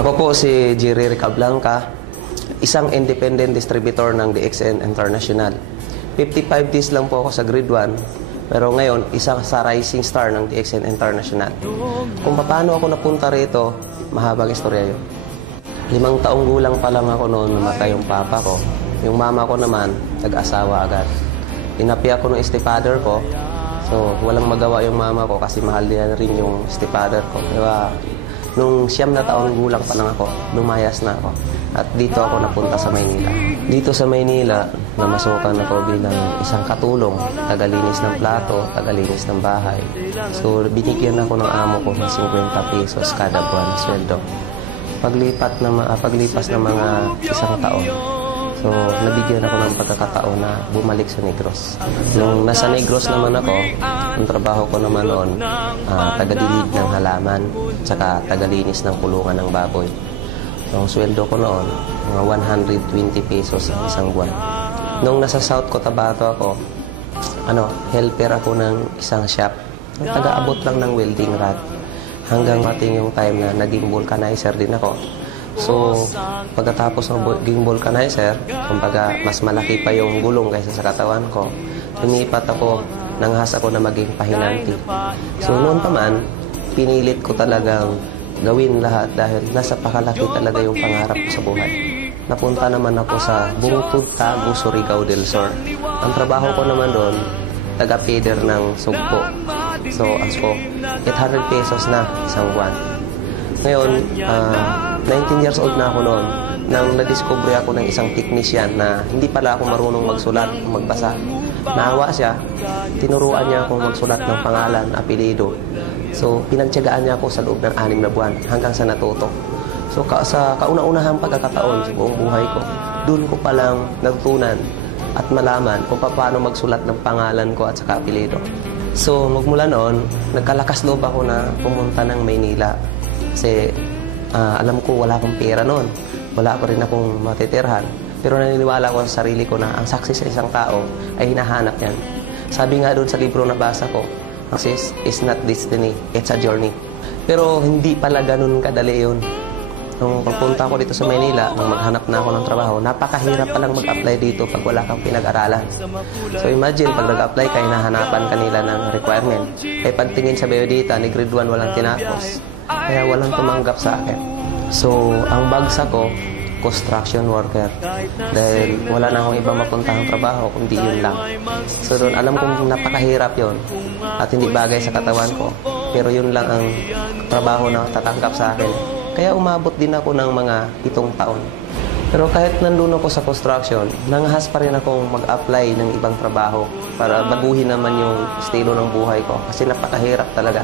Ako po si Jerry Ricablanca, isang independent distributor ng DXN International. 55 days lang po ako sa grade 1, pero ngayon, isang sa rising star ng DXN International. Kung paano ako napunta rito, mahabang istorya yun. 5 taong gulang pa lang ako noon, namatay yung papa ko. Yung mama ko naman, nag-asawa agad. Inapi ako ng stepfather ko, so walang magawa yung mama ko kasi mahal niya rin yung stepfather ko. Diba? Nung 9 na taong gulang pa lang ako, lumayas na ako. At dito ako napunta sa Maynila. Dito sa Maynila, namasukan ako bilang isang katulong, tagalinis ng plato, tagalinis ng bahay. So, binigyan ako ng amo ko ng 50 pesos kada buwan na sweldo. Paglipas ng mga isang taon, so, nabigyan ako ng pagkakataon na bumalik sa Negros. Nung nasa Negros naman ako, ang trabaho ko naman noon, tagadilig ng halaman, tsaka tagalinis ng kulungan ng baboy. So, ang sweldo ko noon, mga 120 pesos ang isang buwan. Nung nasa South Cotabato ako, helper ako ng isang shop. Taga-abot lang ng welding rod. Hanggang mating yung time na naging vulcanizer din ako. So, pagkatapos ng naging vulcanizer, kumbaga mas malaki pa yung gulong kaysa sa katawan ko, lumipat ako, nanghas ako na maging pahinanti. So, noon pa man, pinilit ko talagang gawin lahat dahil nasa pakalaki talaga yung pangarap ko sa buhay. Napunta naman ako sa Bungtod, Tago, Surigao del Sur. Ang trabaho ko naman doon, taga-feeder ng sugpo. So, as ko, 800 pesos na isang buwan. Ngayon, 19 years old na ako noon nang na-discover ako ng isang technician na hindi pala ako marunong magsulat o magbasa. Naawa siya, tinuruan niya akong magsulat ng pangalan, apelido. So, pinagtiyagaan niya ako sa loob ng 6 na buwan hanggang sa natuto. So, sa kauna-unahang pagkakataon sa buong buhay ko, doon ko palang natutunan at malaman kung paano magsulat ng pangalan ko at saka apelido. So, magmula noon, nagkalakas loob ako na pumunta ng Maynila. Kasi alam ko wala akong pera noon. Wala ko rin akong matitirhan. Pero naniniwala ko sa sarili ko na ang success sa isang tao ay hinahanap yan. Sabi nga doon sa libro na basa ko, success is not destiny, it's a journey. Pero hindi pala ganun kadali yun. Nung pagpunta ko dito sa Maynila, nung maghanap na ako ng trabaho, napakahirap palang mag-apply dito pag wala kang pinag-aralan. So imagine, pag nag-apply ka, hinahanapan kanila ng requirement. Eh pagtingin sa biodata, ni grade 1 walang tinapos. Kaya walang tumanggap sa akin. So, ang bagsak ko, construction worker. Dahil wala na akong ibang mapuntahang trabaho, kundi yun lang. So doon, alam kong napakahirap yun. At hindi bagay sa katawan ko. Pero yun lang ang trabaho na tatanggap sa akin. Kaya umabot din ako ng mga 7 taon. Pero kahit nandun ako sa construction, nanghas pa rin akong mag-apply ng ibang trabaho para baguhin naman yung estilo ng buhay ko. Kasi napakahirap talaga.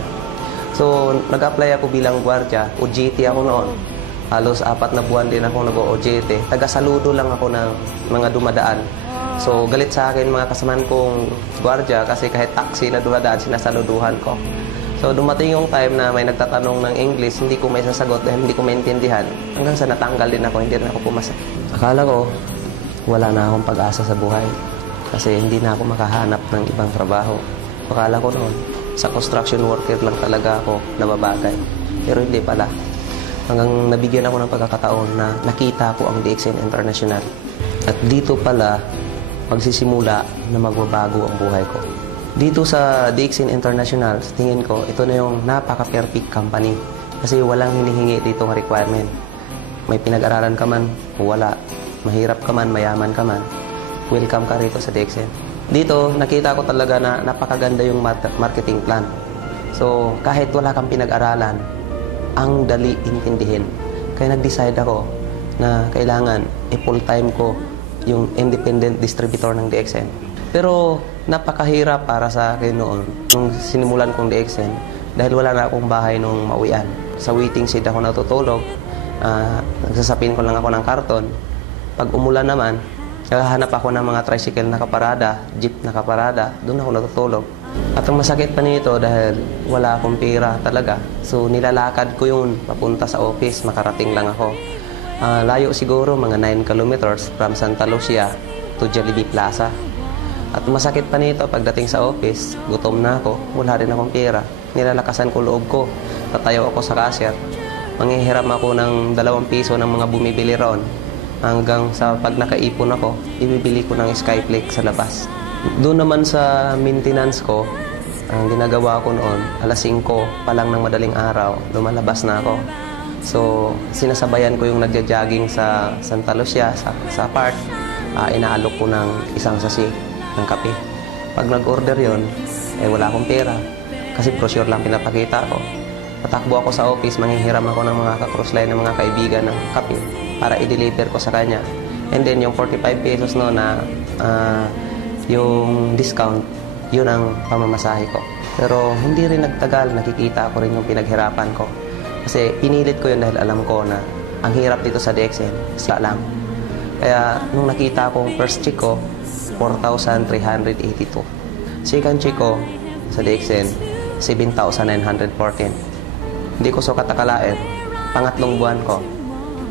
So, nag-apply ako bilang gwardiya. OJT ako noon. Halos 4 na buwan din ako nag-OJT. Taga-saludo lang ako ng mga dumadaan. So, galit sa akin mga kasamaan kong gwardiya kasi kahit taxi na dumadaan, sinasaluduhan ko. So, dumating yung time na may nagtatanong ng English, hindi ko may sasagot dahil hindi ko maintindihan. Hanggang sa natanggal din ako, hindi rin ako pumasa. Akala ko, wala na akong pag-asa sa buhay. Kasi hindi na ako makahanap ng ibang trabaho. Akala ko noon, sa construction worker lang talaga ako nababagay. Pero hindi pala. Hanggang nabigyan ako ng pagkakataon na nakita ko ang DXN International. At dito pala, magsisimula na magbabago ang buhay ko. Dito sa DXN International, sa tingin ko, ito na yung napaka-perfect company. Kasi walang hinihingi dito ng requirement. May pinag-aralan ka man o wala. Mahirap ka man, mayaman ka man. Welcome ka rito sa DXN. Dito, nakita ko talaga na napakaganda yung marketing plan. So, kahit wala kang pinag-aralan, ang dali intindihin. Kaya nag-decide ako na kailangan i-full-time ko yung independent distributor ng DXN. Pero napakahirap para sa akin noon nung sinimulan kong DXN dahil wala na akong bahay nung mauwian. Sa waiting shed ako natutulog, nagsasapin ko lang ako ng karton. Pag umulan naman, naghahanap ako ng mga tricycle na kaparada, jeep na kaparada, doon ako natutulog. At ang masakit pa nito dahil wala akong pera talaga. So nilalakad ko yun papunta sa office, makarating lang ako. Layo siguro, mga 9 kilometers from Santa Lucia to Jollibee Plaza. At masakit pa nito pagdating sa office, gutom na ako, wala rin akong pera. Nilalakasan ko loob ko, tatayo ako sa cashier. Manghihiram ako ng 2 piso ng mga bumibili ron. Hanggang sa pag nakaipon ako, ibibili ko ng Skyflake sa labas. Doon naman sa maintenance ko, ang ginagawa ko noon, alas 5 pa lang ng madaling araw, lumalabas na ako. So, sinasabayan ko yung nagja-jogging sa Santa Lucia, sa park. Inaalok ko ng isang sasi ng kape. Pag nag-order yon, wala akong pera. Kasi brochure lang pinapakita ko. Patakbo ako sa office, manghihiram ako ng mga ka-crossline ng mga kaibigan ng kape para i-deliver ko sa kanya. And then, yung 45 pesos no na yung discount, yun ang pamamasahe ko. Pero hindi rin nagtagal, nakikita ko rin yung pinaghirapan ko. Kasi pinilit ko yun dahil alam ko na ang hirap dito sa DXN, isla lang. Kaya nung nakita kong first check ko, 4,382. Second check ko sa DXN, 7,914. Hindi ko sukat akalain. Pangatlong buwan ko,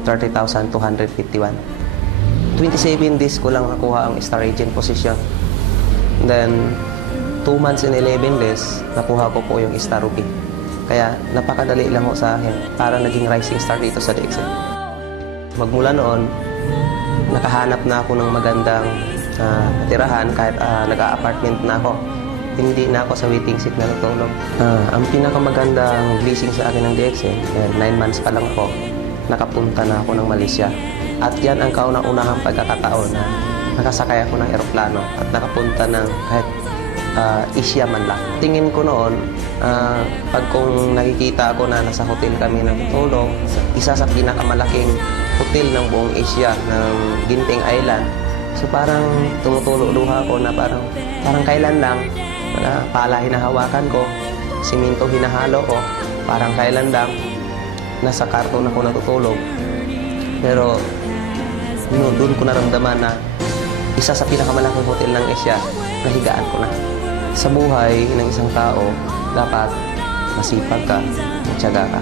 30,251. 27 days ko lang nakuha ang star agent position. Then, 2 months and 11 days, nakuha ko po yung Star Rookie. Kaya napakadali lang ho sa akin para naging rising star dito sa DXN. Magmula noon, nakahanap na ako ng magandang tirahan kahit nag-a-apartment na ako. Hindi na ako sa waiting seat na natulog. Ang pinakamagandang blessing sa akin ng DXN, 9 months pa lang po, nakapunta na ako ng Malaysia. At yan ang kauna-unahang pagkakataon na nakasakay ako ng eroplano at nakapunta ng kahit Asia man lang. Tingin ko noon, pag kung nakikita ako na nasa hotel kami na tutulog, isa sa pinakamalaking hotel ng buong Asia, ng Ginting Island. So parang tumutulo luha ko na parang kailan lang, pala hinahawakan ko, simento hinahalo ko, parang kailan lang, nasa karton ako natutulog. Pero doon ko naramdaman na isa sa pinakamalaking hotel ng Asia, nahigaan ko na. Sa buhay ng isang tao, dapat masipag ka, matyaga ka.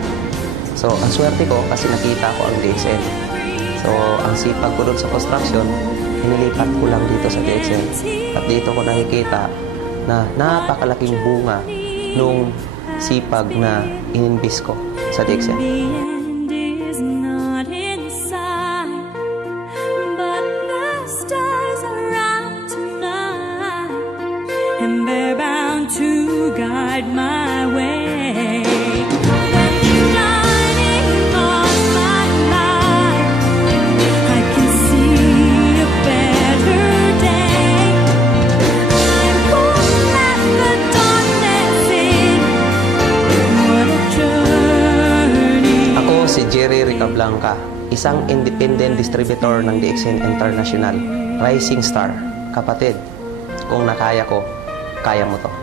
So, ang swerte ko kasi nakita ko ang DXN. So, ang sipag ko doon sa construction, inilipat ko lang dito sa DXN. At dito ko nakikita na napakalaking bunga nung sipag na ininvest ko sa DXN. And they're bound to guide my way. When you're shining on my life, I can see a better day. I'm won't let the darkness in. What a journey. Ako si Jerry Ricablanca, isang independent distributor ng DXN International, Rising Star. Kapatid, kung nakaya ko, kaya mo to.